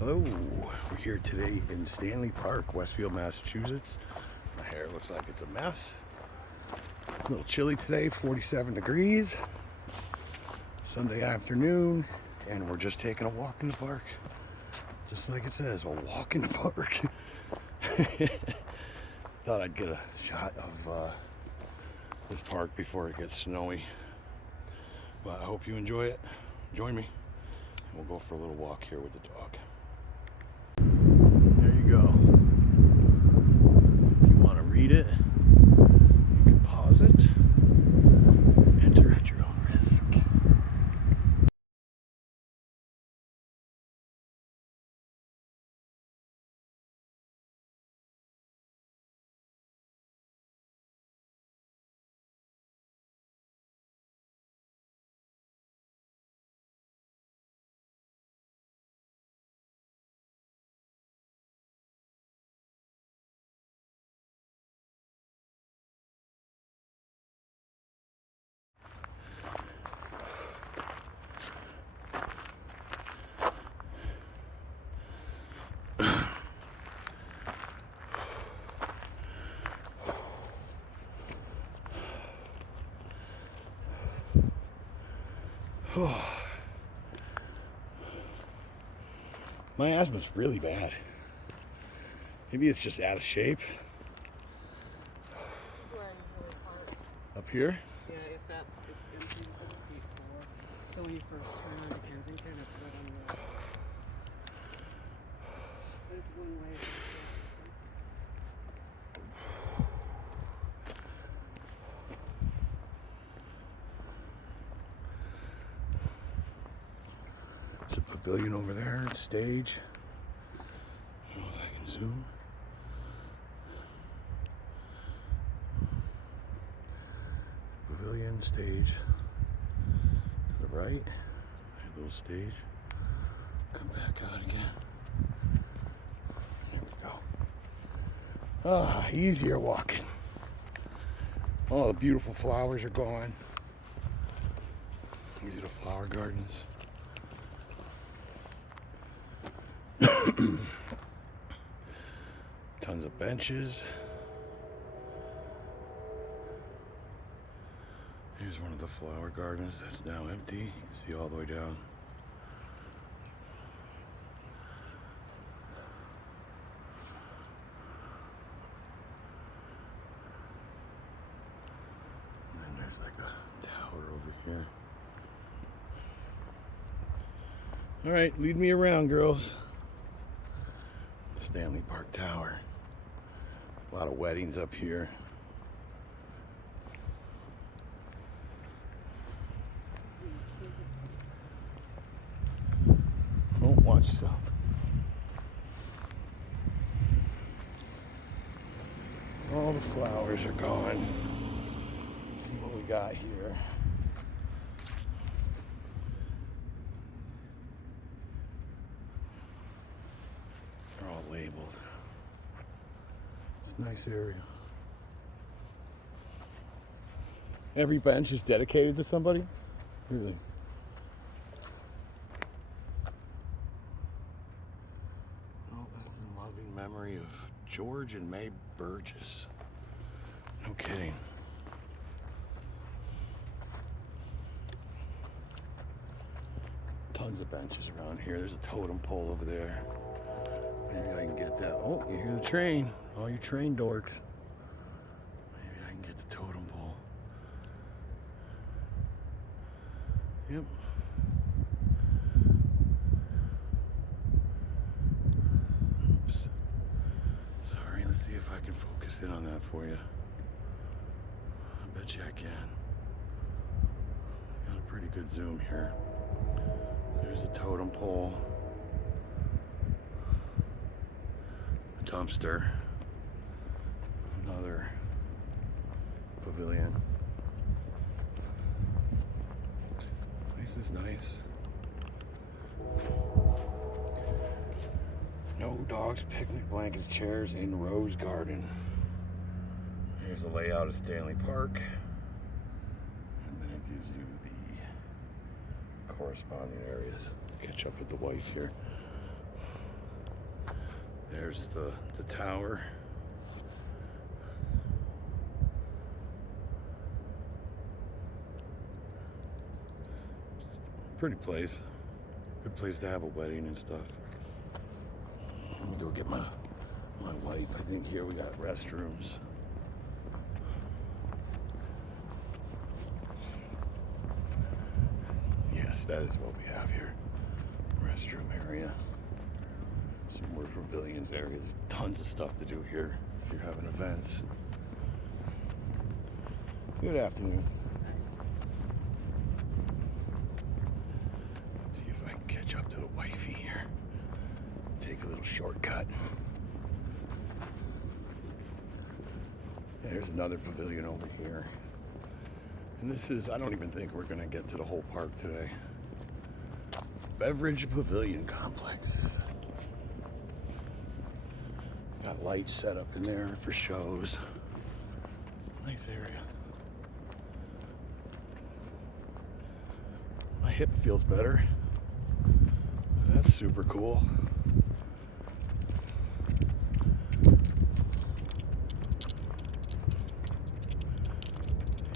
Hello, we're here today in Stanley Park, Westfield, Massachusetts. My hair looks like it's a mess. It's a little chilly today, 47 degrees. Sunday afternoon, and we're just taking a walk in the park. Just like it says, a walk in the park. Thought I'd get a shot of this park before it gets snowy. But I hope you enjoy it. Join me. We'll go for a little walk here with the dog. There you go. If you want to read it, you can pause it. Enter at your own risk. My asthma's really bad. Maybe it's just out of shape. This is where I usually park. Up here? Yeah, if that is empty, 6 feet 4. So when you first turn onto Kensington, it's right on the left. But it's one way. There's a pavilion over there, stage. I don't know if I can zoom. Pavilion, stage. To the right, a little stage. Come back out again. There we go. Ah, easier walking. All the beautiful flowers are gone. These are the flower gardens. Tons of benches. Here's one of the flower gardens that's now empty. You can see all the way down. And then there's like a tower over here. All right, lead me around, girls. Stanley Park Tower. A lot of weddings up here. Oh, watch yourself. All the flowers are gone. Let's see what we got here. They're all labeled. It's a nice area. Every bench is dedicated to somebody? Really? Oh, that's in loving memory of George and May Burgess. No kidding. Tons of benches around here. There's a totem pole over there. Maybe I can get that. Oh, you hear the train. All you train dorks. Maybe I can get the totem pole. Yep. Oops. Sorry, let's see if I can focus in on that for you. I bet you I can. Got a pretty good zoom here. There's a totem pole. A dumpster. Another pavilion. Place is nice. No dogs, picnic blankets, chairs in Rose Garden. Here's the layout of Stanley Park. And then it gives you the corresponding areas. Let's catch up with the wife here. There's the tower. Pretty place. Good place to have a wedding and stuff. Let me go get my wife. I think here we got restrooms. Yes, that is what we have here. Restroom area. Some more pavilions areas. Tons of stuff to do here if you're having events. Good afternoon. Let's see if I can catch up to the wifey here. Take a little shortcut. There's another pavilion over here. And this is, I don't even think we're going to get to the whole park today. Beveridge Pavilion Complex. Got lights set up in there for shows. Nice area. My hip feels better. That's super cool.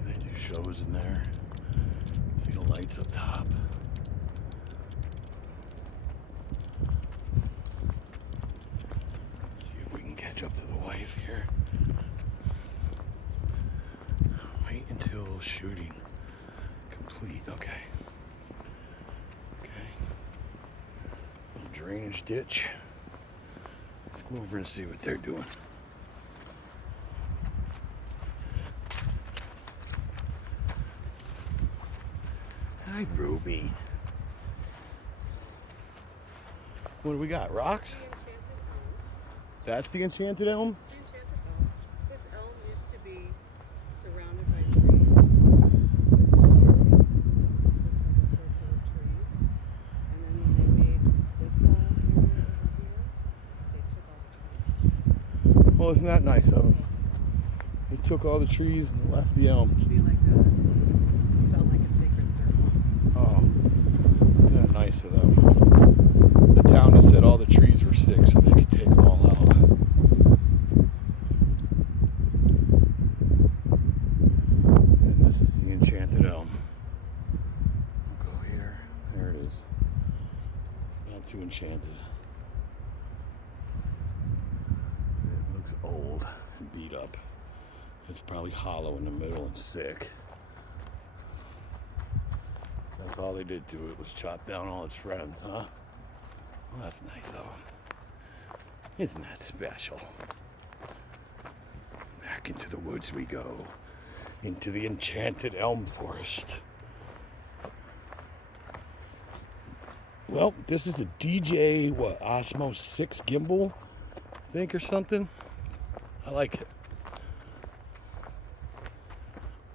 They do shows in there. See the lights up top. Let's see if we can catch up to the wife here. Wait until shooting complete. Okay. Drainage ditch. Let's go over and see what they're doing. Hi, Ruby. What do we got? Rocks? That's the enchanted elm? The enchanted elm. This elm used to be surrounded by trees. Well, isn't that nice of them? They took all the trees and left the elm. It'd be like felt like a sacred circle. Oh, isn't that nice of them? The town had said all the trees were sick, so they could take them all out. And this is the enchanted elm. I'll go here. There it is. Not too enchanted. Looks old and beat up. It's probably hollow in the middle and sick. That's all they did to it was chop down all its friends, huh? Well, that's nice of them. Isn't that special? Back into the woods we go. Into the enchanted elm forest. Well, this is the DJ, Osmo 6 gimbal, I think, or something. I like it.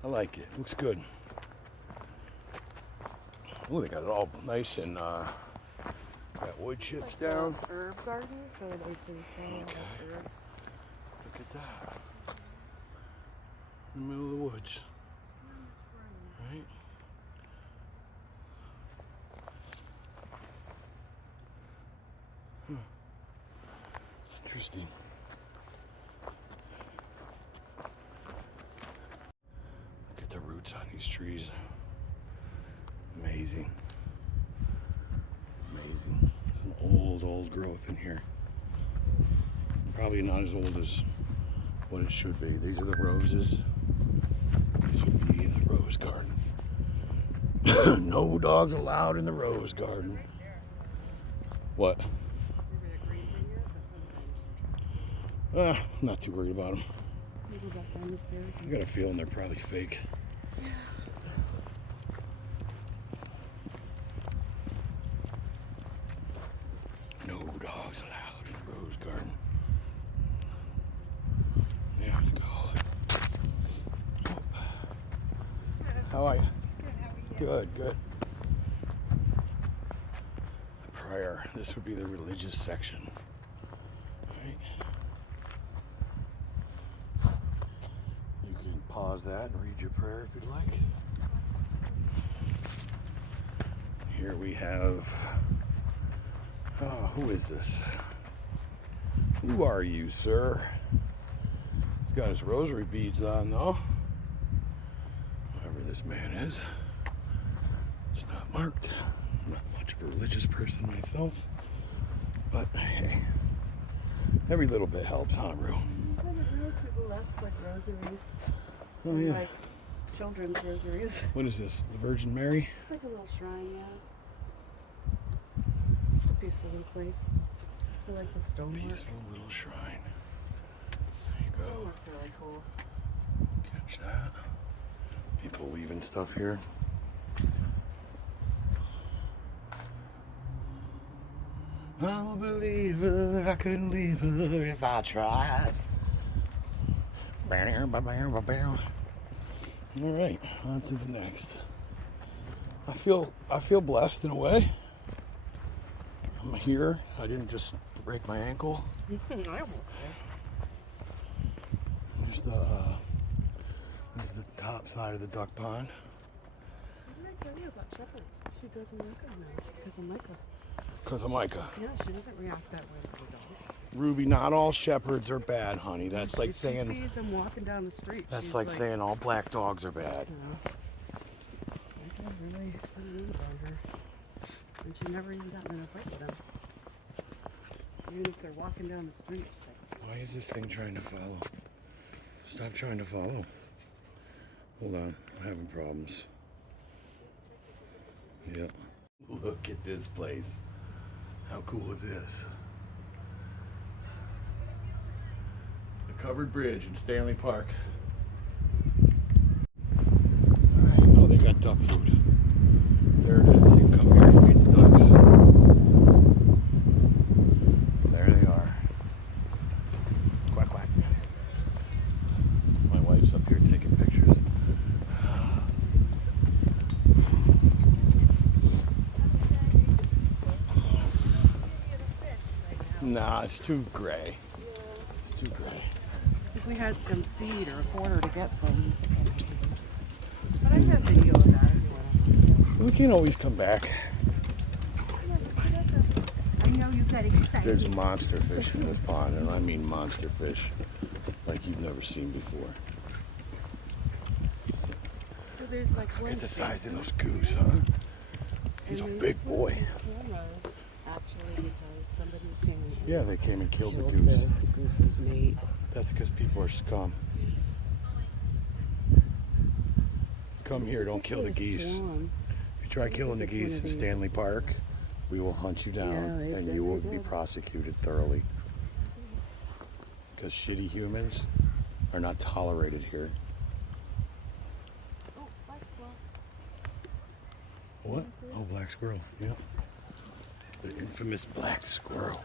I like it. Looks good. Oh, they got it all nice and got wood chips Like down. Herb garden, so they can sell all Okay. the herbs. Look at that. In the middle of the woods. Right? Huh. Interesting. Look at the roots on these trees. Amazing. Amazing. Some old growth in here. Probably not as old as what it should be. These are the roses. This would be the rose garden. No dogs allowed in the rose garden. What? Maybe that green thing is? That's what it is. I'm not too worried about them. Maybe back down the stairs. I got a feeling they're probably fake. No dogs allowed in the rose garden. There you go. Oh. How are you? Good, how are you? Good. Prayer. This would be the religious section. Right. You can pause that and read your prayer if you'd like. Here we have, who is this? Who are you, sir? He's got his rosary beads on, though. Whoever this man is. It's not marked. I'm not much of a religious person myself. But hey, every little bit helps, huh, Rue? People left like rosaries. Oh, yeah. Like children's rosaries. What is this? The Virgin Mary? Just like a little shrine, yeah. Just a peaceful little place. I like the stonework. Peaceful little shrine. There you go. Stonework's really cool. Catch that. People leaving stuff here. I'm a believer, I couldn't leave her if I tried. All right, on to the next. I feel blessed in a way. I'm here. I didn't just break my ankle. I almost did. Here's this is the top side of the duck pond. What did I tell you about shepherds? She doesn't like them now because of Micah. Because of Micah. Yeah, she doesn't react that way with the dogs. Ruby, not all shepherds are bad, honey. That's like If saying. she sees them walking down the street. That's she's like saying all black dogs are bad. You know, Micah really mean about her, and she never even gotten in a fight with them. Even if they're walking down the street. Why is this thing trying to follow? Stop trying to follow. Hold on, I'm having problems. Yep. Look at this place. How cool is this? The covered bridge in Stanley Park. Alright, oh, they got duck food. There it is. You can come here and feed the ducks. There they are. Quack, quack. My wife's up here taking pictures. Nah, it's too gray. It's too gray. If we had some feed or a quarter to get some. But I have video of that if you want. We can always come back. I know you got excited. There's monster fish in this pond, and I mean monster fish like you've never seen before. So there's like Look one at the size of thing. those goose, huh? He's a big boy. Cameras, actually, because somebody came and Yeah, they came and killed the killed goose. the goose's mate. That's because people are scum. Come here, don't kill the geese. If you try killing the it's one geese of in these. Stanley Park, we will hunt you down Yeah, they and did, you will they be did. prosecuted thoroughly. Because shitty humans are not tolerated here. Oh, black squirrel. What? Oh, black squirrel. Yep. The infamous black squirrel.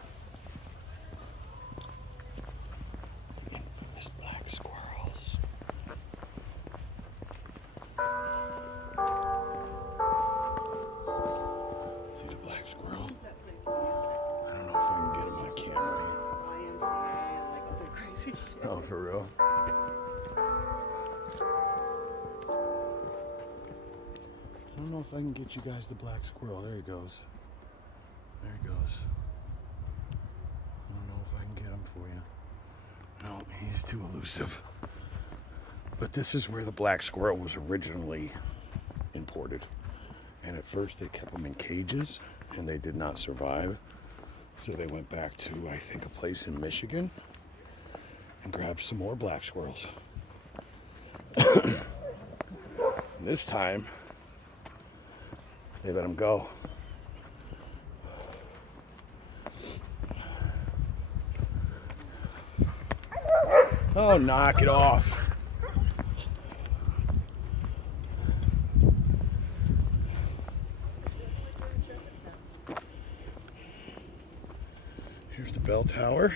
The infamous black squirrels. See the black squirrel? That place we used I don't know if I can get him on camera. at YMCA and like other crazy shit. Oh, for real? I don't know if I can get you guys the black squirrel. There he goes. There he goes. I don't know if I can get him for you. No, he's too elusive. But this is where the black squirrel was originally imported. And at first they kept them in cages and they did not survive. So they went back to, I think, a place in Michigan and grabbed some more black squirrels. This time, they let them go. Oh, knock it off. Here's the bell tower.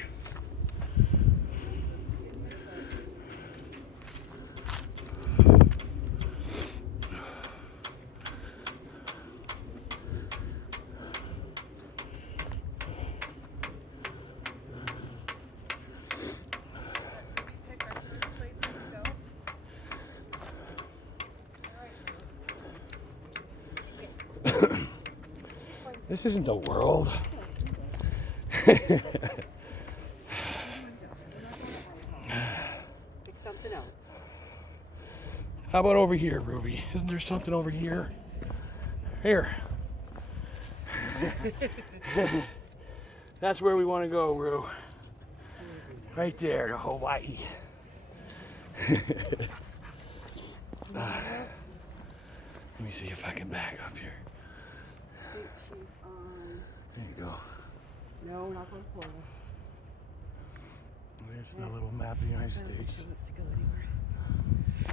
This isn't the world. How about over here, Ruby? Isn't there something over here? Here. That's where we want to go, Rue. Right there to Hawaii. Let me see if I can back up here. There you go. No, we're not going to Florida. There's the little map of the United States. I don't think she wants to go anywhere.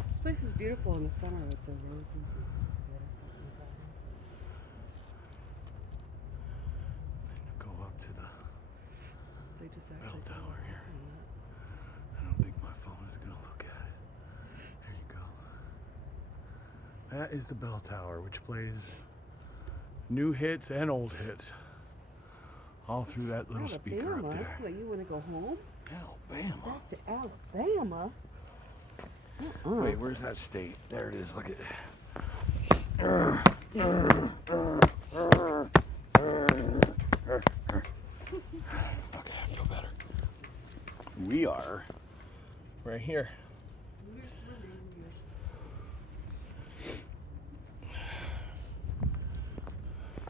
This place is beautiful in the summer with the roses and stuff like that. Go up to the They just bell actually tower here. I don't think my phone is going to look at it. There you go. That is the bell tower, which plays new hits and old hits all through that little speaker up there. What, you want to go home? Alabama. Back to Alabama? Wait, where's that state? There it is. Look at Okay, I feel better. We are right here.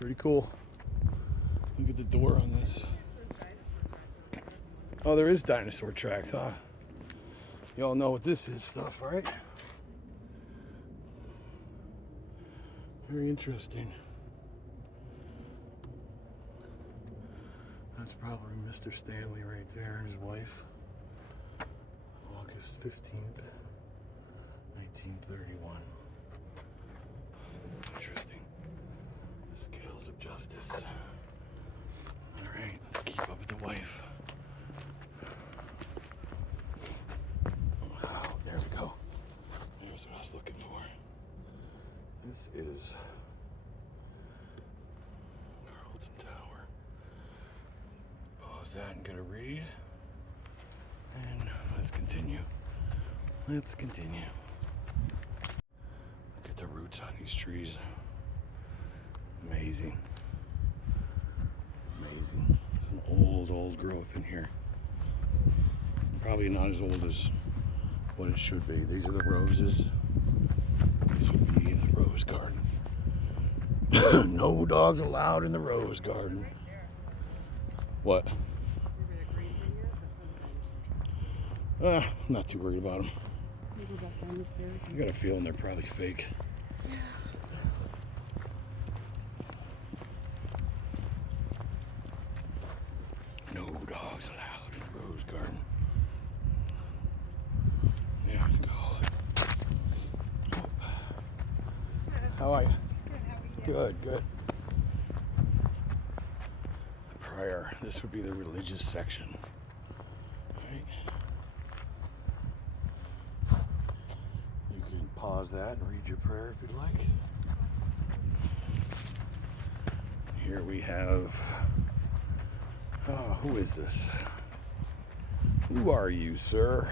Pretty cool. Look at the door on this. Oh, there is dinosaur tracks, huh? Y'all know what this is stuff, right? Very interesting. That's probably Mr. Stanley right there and his wife. August 15th, 1931. Interesting. Scales of justice. All right, let's keep up with the wife. Oh, there we go. There's what I was looking for. This is Carillon Tower. Pause that and get a read. And let's continue. Let's continue. Look at the roots on these trees. Amazing. Amazing. Some old growth in here. Probably not as old as what it should be. These are the roses. This would be the rose garden. No dogs allowed in the rose garden. What? I'm not too worried about them. I got a feeling they're probably fake. No dogs allowed in the rose garden. There you go. Oh. How are you? Good, good. Prayer. This would be the religious section. Right. You can pause that and read your prayer if you'd like. Here we have. Oh, who is this? Who are you, sir?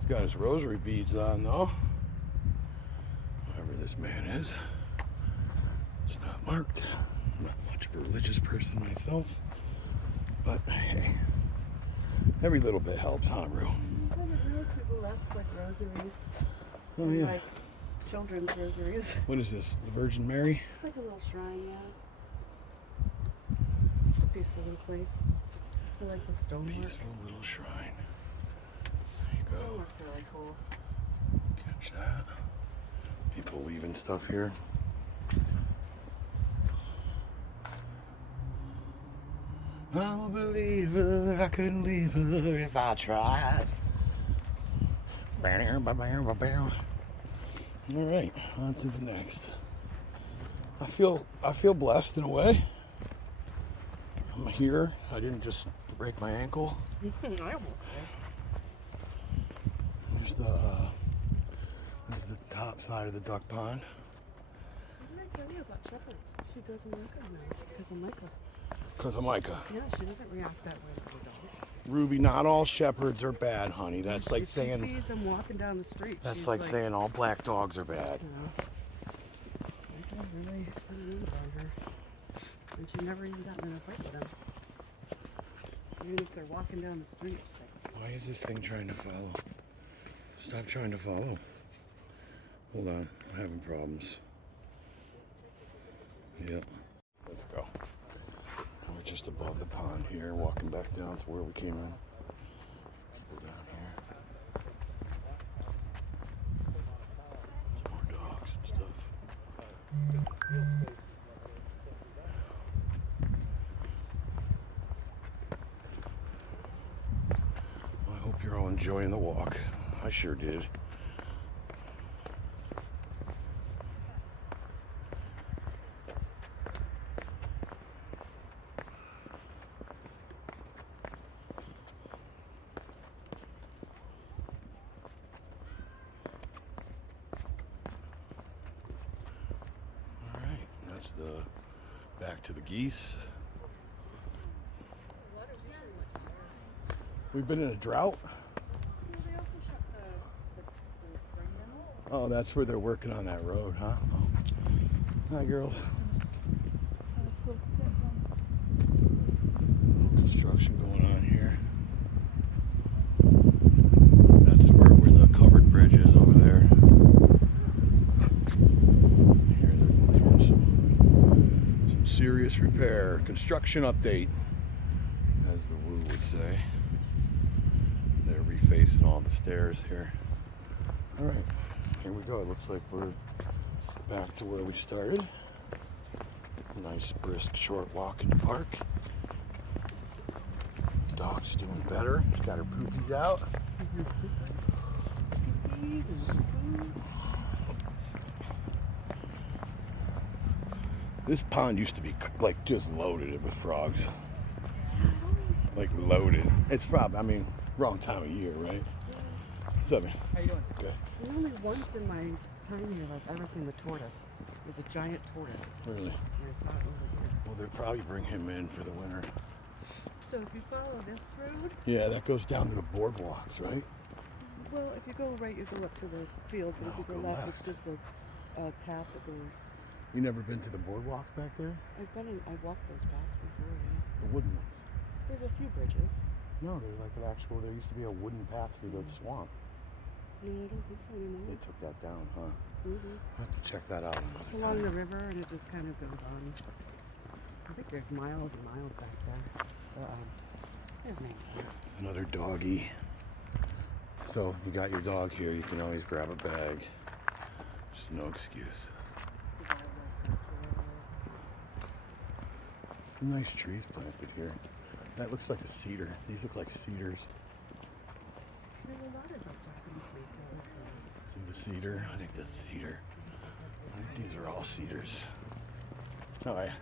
He's got his rosary beads on, though. Whoever this man is. It's not marked. I'm not much of a religious person myself. But, hey. Every little bit helps, huh, Rue? People left like rosaries. Oh, and yeah. like children's rosaries. What is this? The Virgin Mary? Just like a little shrine, yeah. Just a peaceful little place. I like the stonework. Peaceful little shrine. There you go. Stonework's really cool. Catch that. People leaving stuff here. I'm a believer, I couldn't leave her if I tried. All right, on to the next. I feel blessed in a way. I'm here. I didn't just break my ankle. I almost did. Here's this is the top side of the duck pond. What did I tell you about shepherds? She doesn't like them now because of Micah. Because of Micah. Yeah, she doesn't react that way with the dogs. Ruby, not all shepherds are bad, honey. That's like If saying. she sees them walking down the street. That's she's like saying all black dogs are bad. You know, Micah really rude about her. And she never even got in a fight with them. Even if they're walking down the street. Why is this thing trying to follow? Stop trying to follow. Hold on, I'm having problems. Yeah, let's go. We're just above the pond here, walking back down to where we came in. People down here. Some more dogs and stuff. Well, I hope you're all enjoying the walk. I sure did. Back to the Geese. We've been in a drought. They also shut the spring down. Oh, that's where they're working on that road, huh? Oh. Hi, girls. Construction going on here. That's where the covered bridge is over there. Here they're doing some serious repair. Construction update, as the woo would say. They're refacing all the stairs here. All right, here we go. It looks like we're back to where we started. Nice, brisk, short walk in the park. Dog's doing better. She's got her poopies out. This pond used to be like just loaded with frogs. Like loaded. It's probably, I mean, wrong time of year, right? What's up, man? How you doing? Good. The only once in my time here I've ever seen the tortoise. It was a giant tortoise. Really? And I saw it over here. Well, they'll probably bring him in for the winter. So if you follow this road, Yeah, that goes down to the boardwalks, right? well, if you go right, you go up to the field. But No, if you go go left, left. it's just a path that goes. You never been to the boardwalks back there? I've walked those paths before, yeah. The wooden ones? There's a few bridges. No, they're like an actual, there used to be a wooden path through the swamp. No, I don't think so anymore. They took that down, huh? Mm-hmm. I have to check that out It's another along time. the river, and it just kind of goes on. I think there's miles and miles back there. There's an ant. Another doggy. So you got your dog here, you can always grab a bag. Just no excuse. Some nice trees planted here. That looks like a cedar. These look like cedars. There's a lot of Japanese retailers. See the cedar? I think that's cedar. I think these are all cedars. How are you?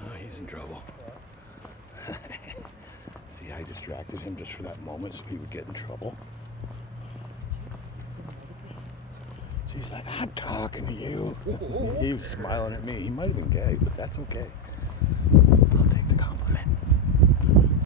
Oh, he's in trouble. See, I distracted him just for that moment so he would get in trouble. She's like, I'm talking to you. He was smiling at me. He might have been gay, but that's okay.